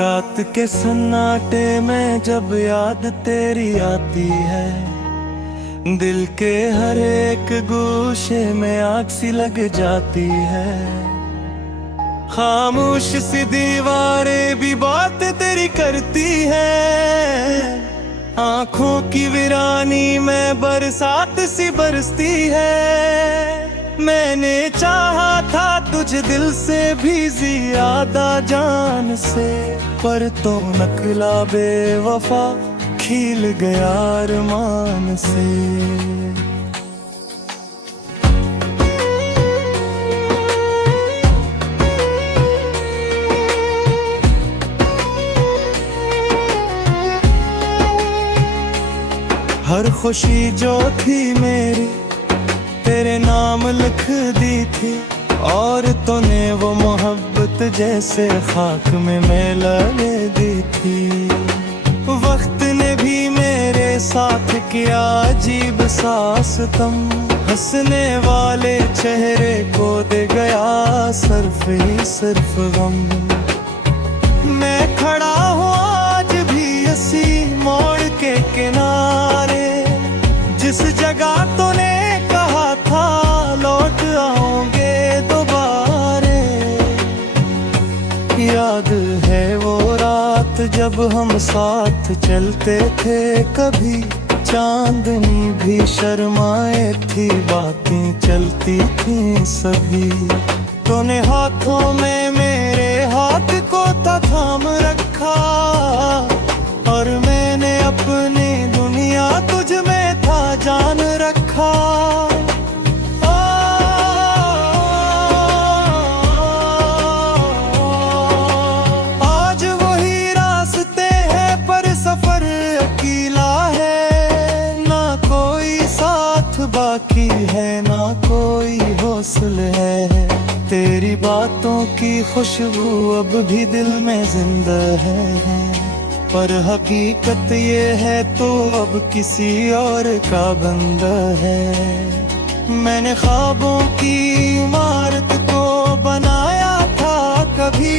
रात के सन्नाटे में जब याद तेरी आती है, दिल के हर एक गोशे में आग सी लग जाती है। खामोश सी दीवारें भी बात तेरी करती है, आंखों की वीरानी में बरसात सी बरसती है। मैंने चाहा था तुझे दिल से भी ज्यादा जान से, पर तो नकला बेवफा खिल गया अरमान से। हर खुशी जो थी मेरी तेरे नाम लिख दी थी, और तूने वो मोहब्बत जैसे खाक में मिला दी थी। वक्त ने भी मेरे साथ किया अजीब सा सितम, हंसने वाले चेहरे को दे गया सिर्फ ही सिर्फ गम। मैं खड़ा हूँ आज भी इसी मोड़ के किनारे, जिस जगह तूने कहा था लौट आओगे दोबारे। याद है वो रात जब हम साथ चलते थे, कभी चांदनी भी शर्माए थी, बातें चलती थी सभी। तूने हाथों में मेरे हाथ को था थाम रखा, और मैंने अपनी दुनिया तुझ में था जान रखा। आज वही रास्ते हैं पर सफर अकेला है, ना कोई साथ बाकी है ना कोई हौसला है। तेरी बातों की खुशबू अब भी दिल में जिंदा है, पर हकीकत ये है तो अब किसी और का बंदा है। मैंने ख्वाबों की इमारत को बनाया था कभी,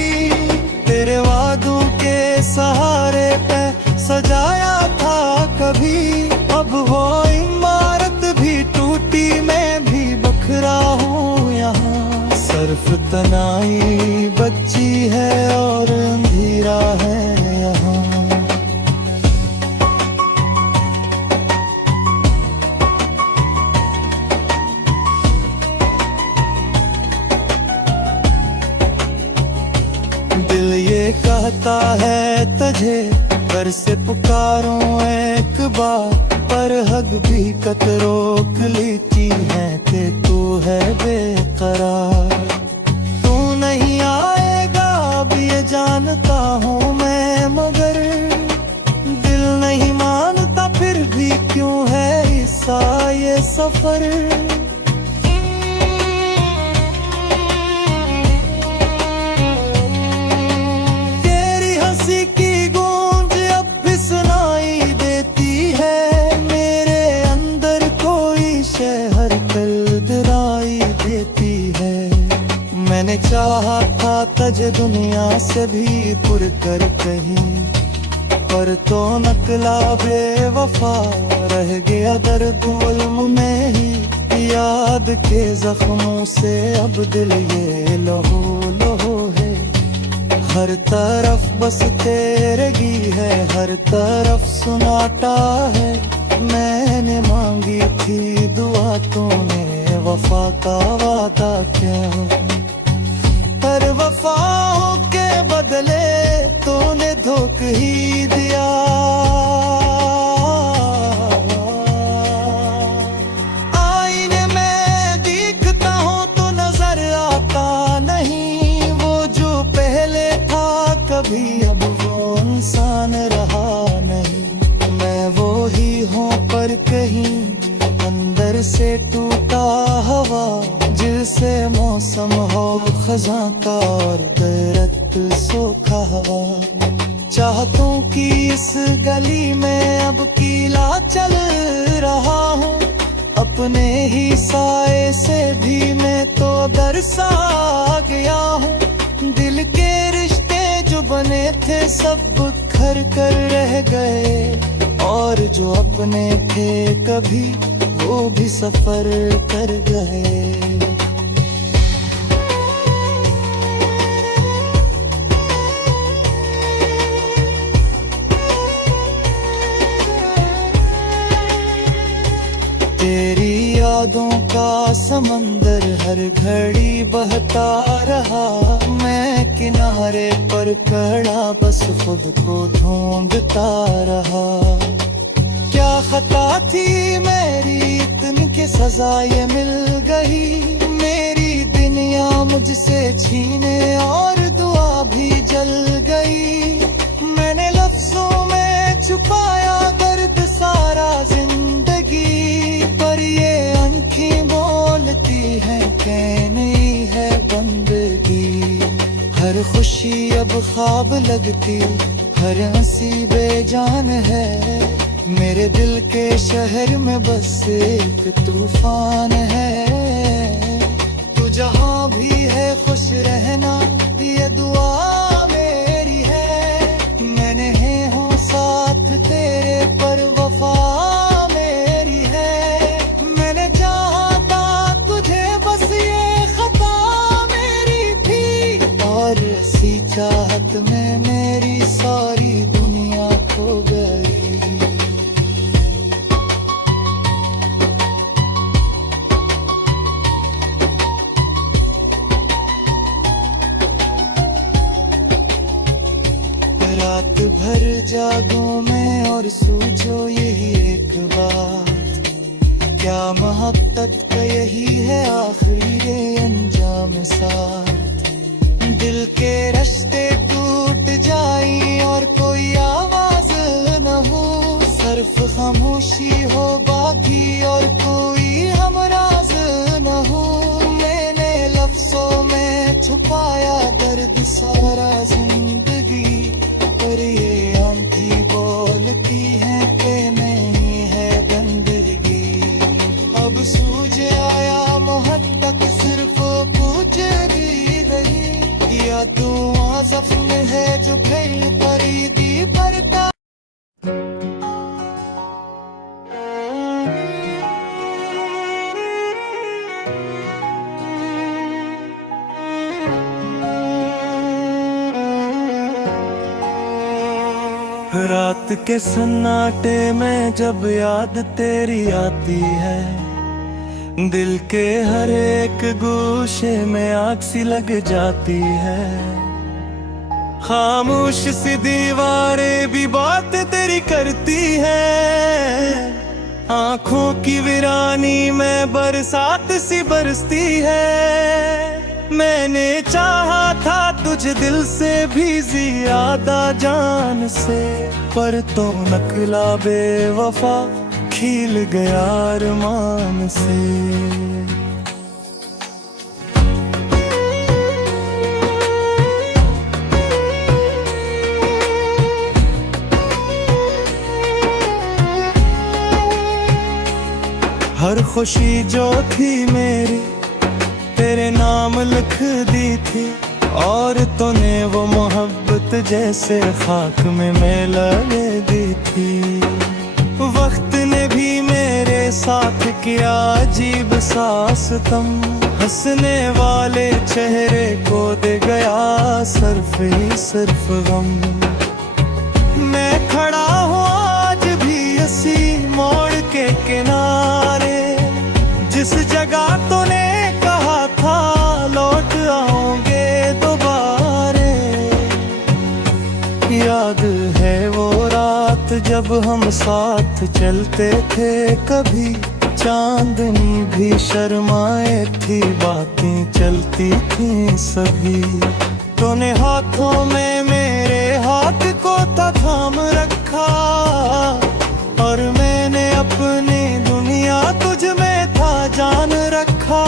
तेरे वादों के सहारे पे सजाया था कभी। अब वो इमारत भी टूटी, मैं भी बखरा हूँ यहाँ। सिर्फ तनाई बच्ची है और अंधेरा है यहाँ। दिल ये कहता है तुझे घर से पुकारूं एक बार, पर हग भी कत रोक लेती है कि तू है बेकरार। तू नहीं आएगा अब ये जानता हूँ मैं, मगर दिल नहीं मानता फिर भी क्यों है ऐसा ये सफर। की गूंज अब भी सुनाई देती है, मेरे अंदर कोई शहर दिलाई देती है। मैंने चाहा था तुझे दुनिया से भी दूर कर कहीं, पर तो नकला बेवफा रह गया दर्द उल्म में ही। याद के जख्मों से अब दिल ये लहू लहू है, हर तरफ बस तेरगी है, हर तरफ सुनाटा है। मैंने मांगी थी दुआ, तूने वफा का वादा क्या। पर वफाओं के बदले तूने धोखा ही दिया। आईने में दिखता हूँ तो नजर आता नहीं, वो जो पहले कभी अब वो इंसान रहा नहीं। मैं वो ही हूँ पर कहीं अंदर से टूटा हवा, जिसे मौसम हो खज़ां का और दरख्त सूखा हवा। चाहतों की इस गली में अब कीला चल रहा हूँ, अपने ही साए से भी मैं तो दरसा गया हूँ। दिल के रिश्ते जो बने थे सब बिखर कर रह गए, और जो अपने थे कभी वो भी सफर कर गए। तेरी यादों का समंदर हर घड़ी बहता रहा, मैं किनारे पर खड़ा बस खुद को ढूंढता रहा। क्या खता थी मेरी इतनी के सजा ये मिल गई, मेरी दुनिया मुझसे छीने और दुआ भी जल गई। मैंने लफ्जों में छुपाया दर्द सारा जिंदगी, पर ये आंखें बोलती हैं कि नहीं है बंदगी। हर खुशी अब ख्वाब लगती, हर हंसी बेजान है, मेरे दिल के शहर में बस एक तूफान है। तू जहाँ भी है खुश रहना ये दुआ मेरी है, मैंने हूँ साथ तेरे पर वफा मेरी है। मैंने चाहा तुझे बस ये खता मेरी थी, और ऐसी चाहत में मेरी सारी दुनिया खो गई। रात भर जागो मैं और सोचो यही एक बात, क्या मोहब्बत का यही है आखिरी रे अंजाम साथ। दिल के रिश्ते टूट जाई और कोई आवाज न हो, सिर्फ खामोशी हो बाकी और कोई हमराज न हो। मैंने लफ्जों में छुपाया दर्द सारा जिंदगी, पर ये आंखें बोलती हैं कि नहीं है बंदगी। अब सूझ आया मोहब्बत सिर्फ कुछ भी नहीं, या दुआ ज़ख्म है जो फिर परीदी भरता। रात के सन्नाटे में जब याद तेरी आती है, दिल के हर एक गोशे में आग सी लग जाती है। खामोश सी दीवारें भी बात तेरी करती है, आंखों की वीरानी में बरसात सी बरसती है। मैंने चाहा था तुझे दिल से भी ज्यादा जान से, पर तो नकला बेवफा खिल गया अरमान से। हर खुशी जो थी मेरी तेरे नाम लिख दी थी, और तूने वो मोहब्बत जैसे खाक में मिला दी थी। वक्त ने भी मेरे साथ किया अजीब सा सितम, हंसने वाले चेहरे को दे गया सिर्फ ही सिर्फ गम। मैं खड़ा हूँ आज भी इसी मोड़ के किनारे, जिस जगह तूने कहा था लौट आओगे दोबारे। याद है वो रात जब हम साथ चलते थे, कभी चांदनी भी शर्माए थी, बातें चलती थी सभी। तूने हाथों में मेरे हाथ को था थाम रखा, और मैंने अपनी दुनिया तुझ में था जान रखा।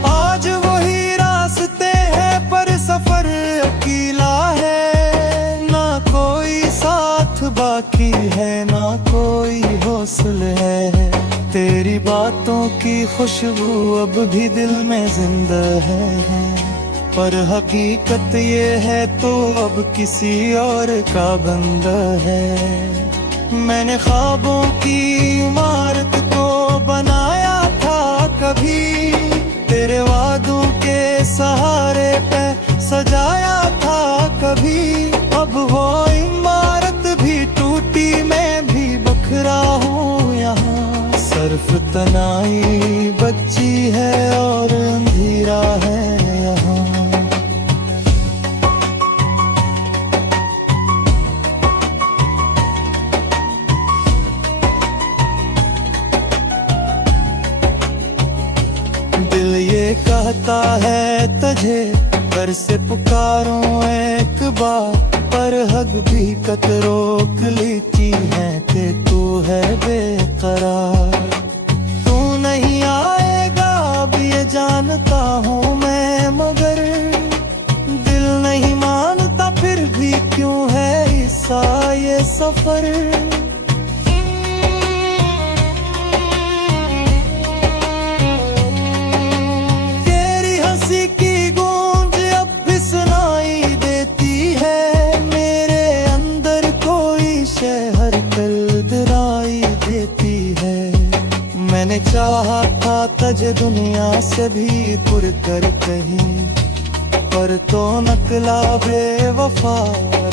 आज वही रास्ते हैं पर सफर अकेला है, ना कोई बाकी है ना कोई हौसला है। तेरी बातों यादों की खुशबू अब भी दिल में जिंदा है, पर हकीकत ये है तो अब किसी और का बंदा है। मैंने ख्वाबों की इमारत को बनाया था कभी, तेरे वादों के सहारे पे सजाया था कभी। अब वो इमारत भी टूटी, मैं भी बखरा हूँ यहाँ। सिर्फ तनाई बच्ची है और अंधेरा है यहाँ। दिल ये कहता है तुझे घर से पुकारूं एक बार, पर हक भी कत रोक लेती है कि तू है बेकरार। तू नहीं आएगा अब ये जानता हूँ मैं, मगर दिल नहीं मानता फिर भी क्यों है ऐसा ये सफर। मैंने चाहा था तुझे दुनिया से भी दूर कर कहीं, पर तो नकला बेवफा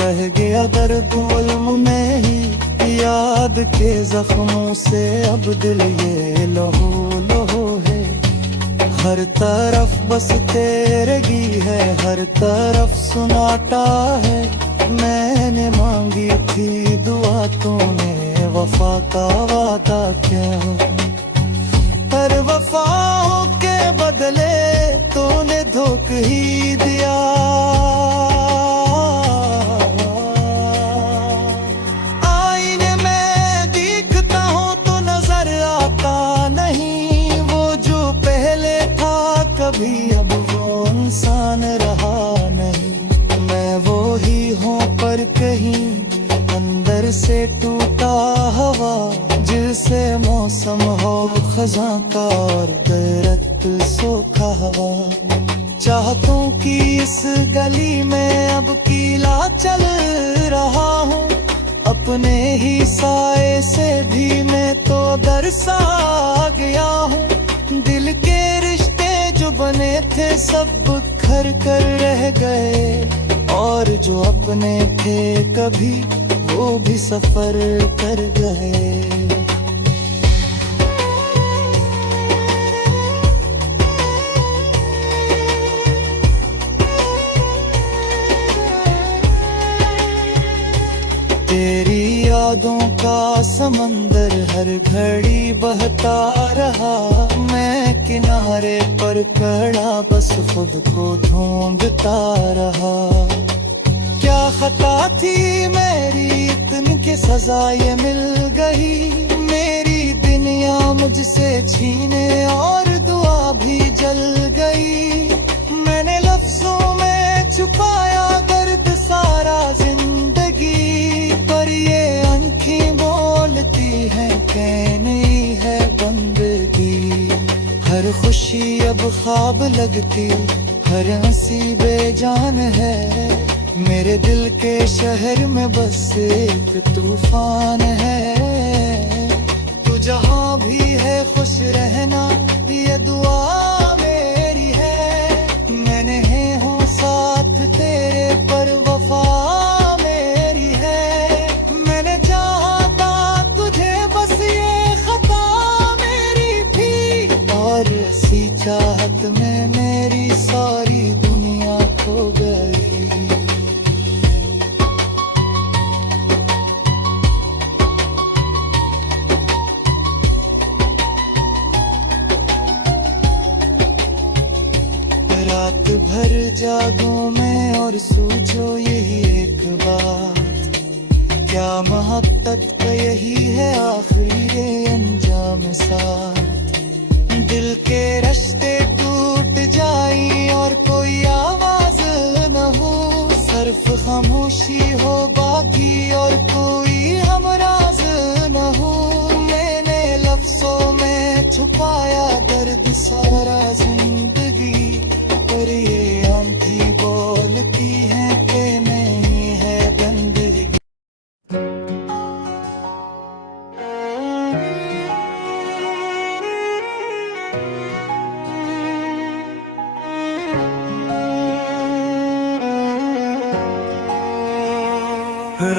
रह गया दर्द उल्म में ही। याद के जख्मों से अब दिल ये लहू लहू है। हर तरफ बस तेरे गी है, हर तरफ सुनाटा है। मैंने मांगी थी दुआ, तूने वफा का वादा क्या। हर वफाओं के बदले तूने धोखा ही दिया। आईने में दिखता हूँ तो नजर आता नहीं, वो जो पहले था कभी अब वो इंसान रहा नहीं। मैं वो ही हूँ पर कहीं अंदर से टूटा हवा, जिसे मौसम हो खजा का और दरख्त सूखा हवा। चाहतों की इस गली में अब कीला चल रहा हूँ, अपने ही साए से भी मैं तो दरसा गया हूँ। दिल के रिश्ते जो बने थे सब बिखर कर रह गए, और जो अपने थे कभी वो भी सफर कर गए। तेरी यादों का समंदर हर घड़ी बहता रहा, मैं किनारे पर खड़ा बस खुद को ढूंढता रहा। क्या खता थी मेरी इतनी के सजा ये मिल गई, मेरी दुनिया मुझसे छीने और दुआ भी जल गई। मैंने लफ्जों में छुपाया दर्द सारा जिंदगी, पर ये आंखें बोलती हैं कहनी है बंदगी। हर खुशी अब ख्वाब लगती, हर हंसी बेजान है। मेरे दिल के शहर में बस एक तूफान है। तू जहाँ भी है खुश रहना ये दुआ मेरी है। मैंने हूँ साथ तेरे पर वफा मेरी है। मैंने चाहा था तुझे बस ये खता मेरी थी, और इसी चाहत में मेरी सारी दुनिया खो गई। रात भर जागूं मैं और सोचो यही एक बात, क्या मोहब्बत का यही है आखिरी ये अंजाम साथ। दिल के रास्ते टूट जाई और कोई आवाज न हो, सिर्फ खामोशी हो बाकी और कोई हमराज न हो। मैंने लफ्जों में छुप छुपाया दर्द सारा जिंदगी, पर ये आंधी बोलती है कि नहीं है बंदगी।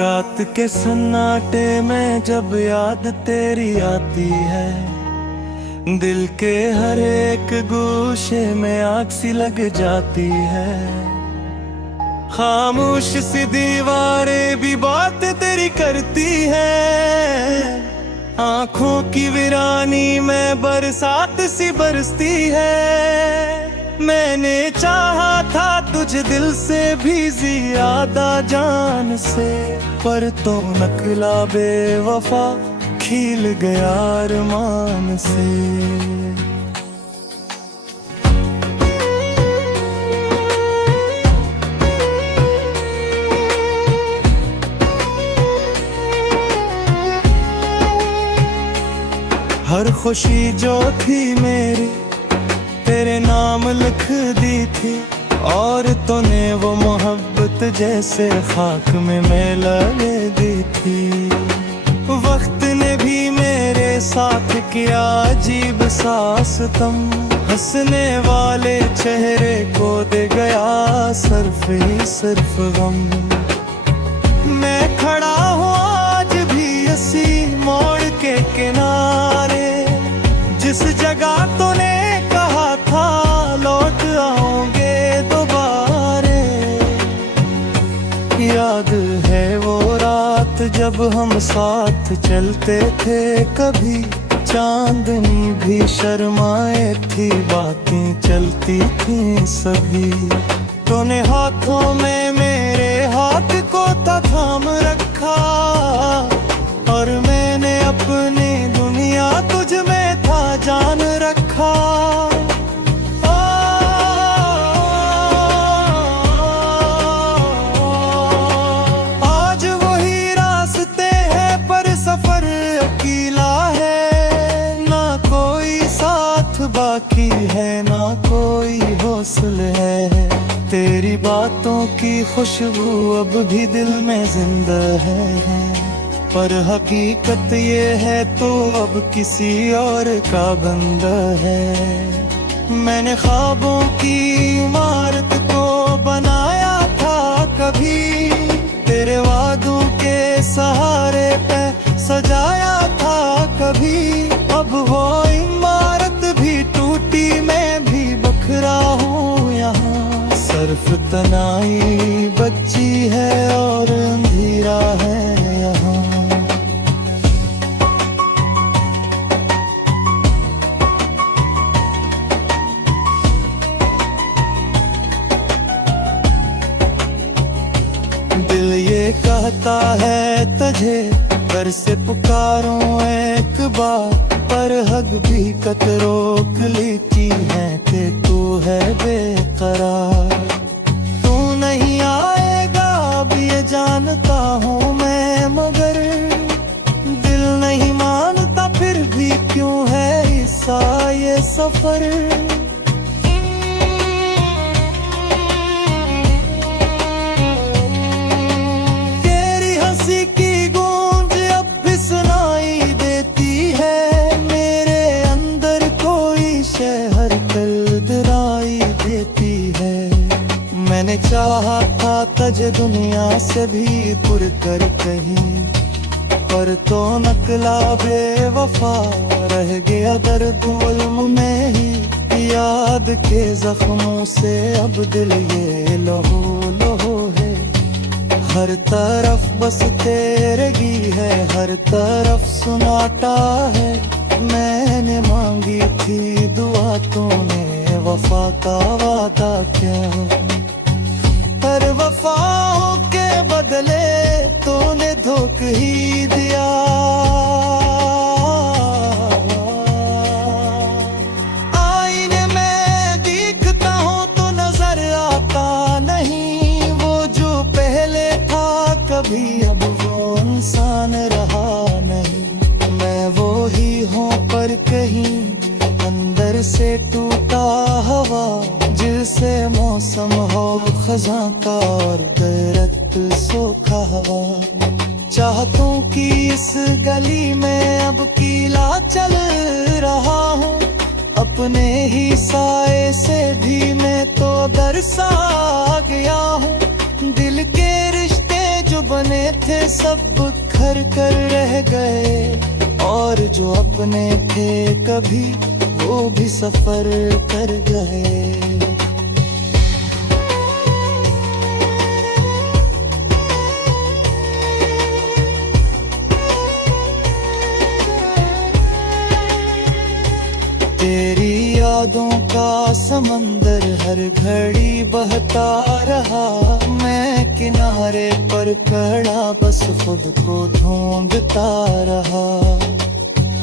रात के सन्नाटे में जब याद तेरी आती है, दिल के हर एक गोशे में आग सी लग जाती है। खामोश सी दीवारें भी बात तेरी करती है, आंखों की वीरानी में बरसात सी बरसती है। मैंने चाहा था तुझे दिल से भी ज्यादा जान से, पर तो नकला बेवफा खिल गया अरमान से। हर खुशी जो थी मेरी तेरे नाम लिख दी थी, और तूने वो मोहब्बत जैसे खाक में मिला दी थी। वक्त ने भी मेरे साथ किया अजीब सा सितम, हंसने वाले चेहरे को दे गया सिर्फ ही सिर्फ गम। मैं खड़ा हूँ आज भी इसी मोड़ के किनारे, जिस जगह तूने कहा था लौट आओगे दोबारे। याद है वो रात जब हम साथ चलते थे, कभी चांदनी भी शर्माए थी, बातें चलती थी सभी। तूने हाथों में मेरे हाथ को था थाम रखा, और मैंने अपनी दुनिया तुझ में था जान रखा। आज वही रास्ते हैं पर सफर अकेला है, ना कोई साथ बाकी है ना कोई हौसला है। तेरी बातों की खुशबू अब भी दिल में जिंदा है, पर हकीकत ये है तो अब किसी और का बंदा है। मैंने ख्वाबों की इमारत को बनाया था कभी, तेरे वादों के सहारे पे सजाया था कभी। अब वो इमारत भी टूटी, मैं भी बखरा हूँ यहाँ। सिर्फ तनाई बच्ची है और अंधेरा है यहाँ। दिल ये कहता है तुझे घर से पुकारूं एक बार, पर हक भी कत रोक लेती है कि तू है बेकरार। तू नहीं आएगा अब ये जानता हूँ मैं, मगर दिल नहीं मानता फिर भी क्यों है ऐसा ये सफर। की गूंज अब भी सुनाई देती है, मेरे अंदर कोई शहर कलदराई देती है। मैंने चाहा था तुझे दुनिया से भी दूर कर कहीं, पर तो नकला बेवफा रह गया दर्द उल्म में ही। याद के जख्मों से अब दिल ये लहू लहू है, हर तरफ बस तेरगी है, हर तरफ सुनाटा है। मैंने मांगी थी दुआ, तूने वफा का वादा क्या। हर वफाओं के बदले तूने धोखा ही दिया। आईने में दिखता हूँ तो नजर आता नहीं, वो जो पहले था कभी अब वो इंसान रहा नहीं। मैं वो ही हूँ पर कहीं हवा, जिसे मौसम हो खजा का और दरख्त सूखा हवा। चाहतों की इस गली में अब कीला चल रहा हूँ, अपने ही साए से भी मैं तो दरसा गया हूँ। दिल के रिश्ते जो बने थे सब बिखर कर रह गए, और जो अपने थे कभी वो भी सफर कर गए। तेरी यादों का समंदर हर घड़ी बहता रहा, मैं किनारे पर खड़ा बस खुद को ढूंढता रहा।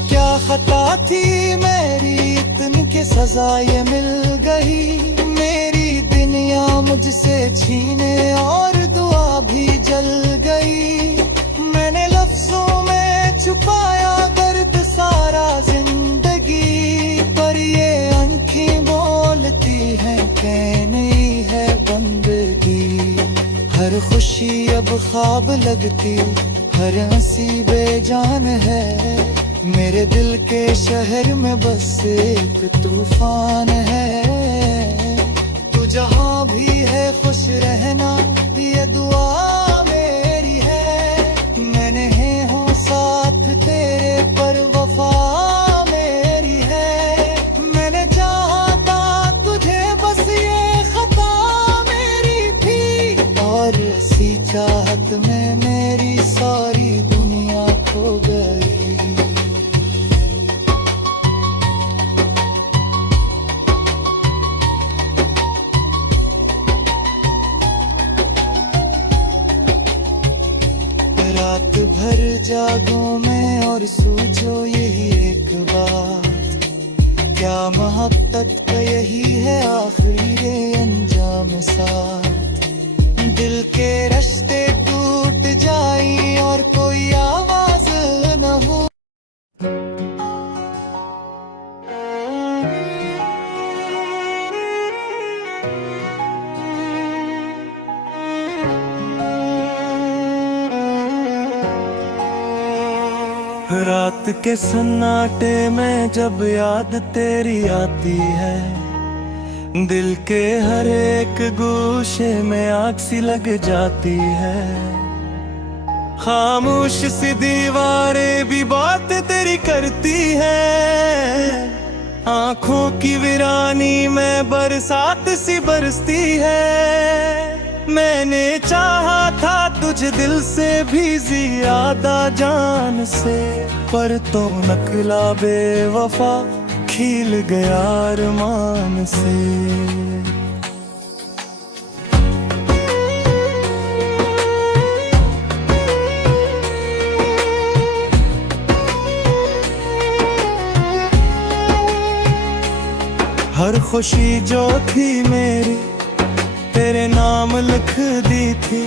क्या खता थी मेरी इतनी के सजा ये मिल गई, मेरी दुनिया मुझसे छीने और दुआ भी जल गई। मैंने लफ्जों में छुपाया दर्द सारा जिंदगी, पर ये आंखें बोलती हैं कि नहीं है बंदगी। हर खुशी अब ख्वाब लगती, हर हंसी बेजान है, मेरे दिल के शहर में बस एक तूफान है। तू जहाँ भी है खुश रहना ये दुआ मेरी है, मैंने हूँ साथ तेरे पर वफा मेरी है। मैंने चाहा था तुझे बस ये खता मेरी थी, और इसी चाहत में मेरी सारी दुनिया खो गई। रात भर जागो मैं और सूझो यही एक बात, क्या मोहब्बत का यही है आखिरी अंजाम साथ। दिल के रिश्ते टूट जाई और कोई आवाज न हो। रात के सन्नाटे में जब याद तेरी आती है, दिल के हर एक गोशे में आग सी लग जाती है। खामोश सी दीवारें भी बात तेरी करती है, आंखों की वीरानी में बरसात सी बरसती है। मैंने चाहा था तुझे दिल से भी ज्यादा जान से, पर तो नकला बेवफा खिल गया अरमान से। हर खुशी जो थी मेरी तेरे नाम लिख दी थी,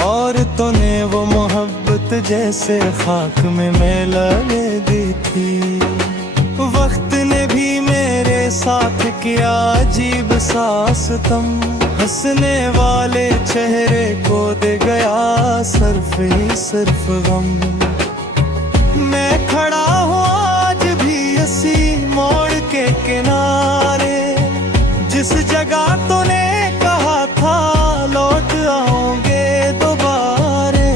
और तूने वो मोहब्बत जैसे खाक में मिला दी थी। वक्त ने भी मेरे साथ किया अजीब सा सितम, हंसने वाले चेहरे को दे गया सिर्फ ही सिर्फ गम। मैं खड़ा हूँ आज भी इसी मोड़ के किनारे, जिस जगह तूने कहा था लौट आओगे दोबारे।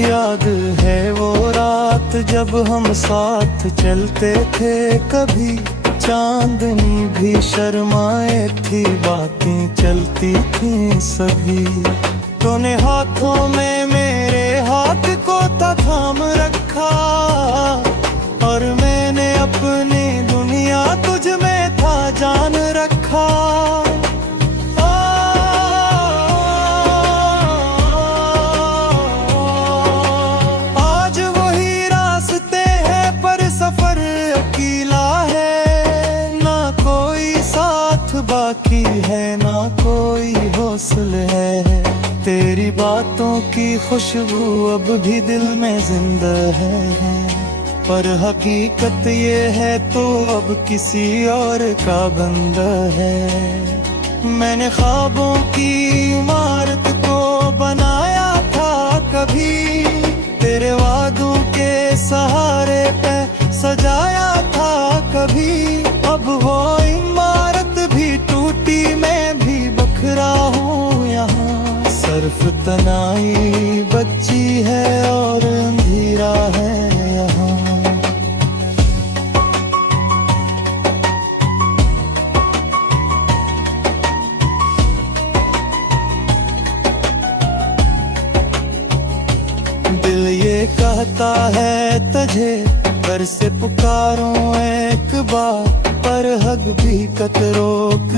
याद है वो रात जब हम साथ चलते थे, कभी चांदनी भी शर्माए थी, बातें चलती थी सभी। तूने हाथों में मेरे हाथ को था थाम रखा, और मैंने अपनी दुनिया तुझ में था जान रखा। आज वही रास्ते हैं पर सफर अकेला है, ना कोई साथ बाकी है ना कोई हौसला है। तेरी बातों की खुशबू अब भी दिल में जिंदा है, पर हकीकत ये है तो अब किसी और का बंदा है। मैंने ख्वाबों की इमारत को बनाया था कभी, तेरे वादों के सहारे पे सजाया था कभी। अब वो इमारत भी टूटी, मैं भी बखरा हूँ यहाँ। सिर्फ तनाई बच्ची है और अंधेरा है यहाँ। दिल ये कहता है तुझे घर से पुकारूं एक बार, पर हक भी कत रोक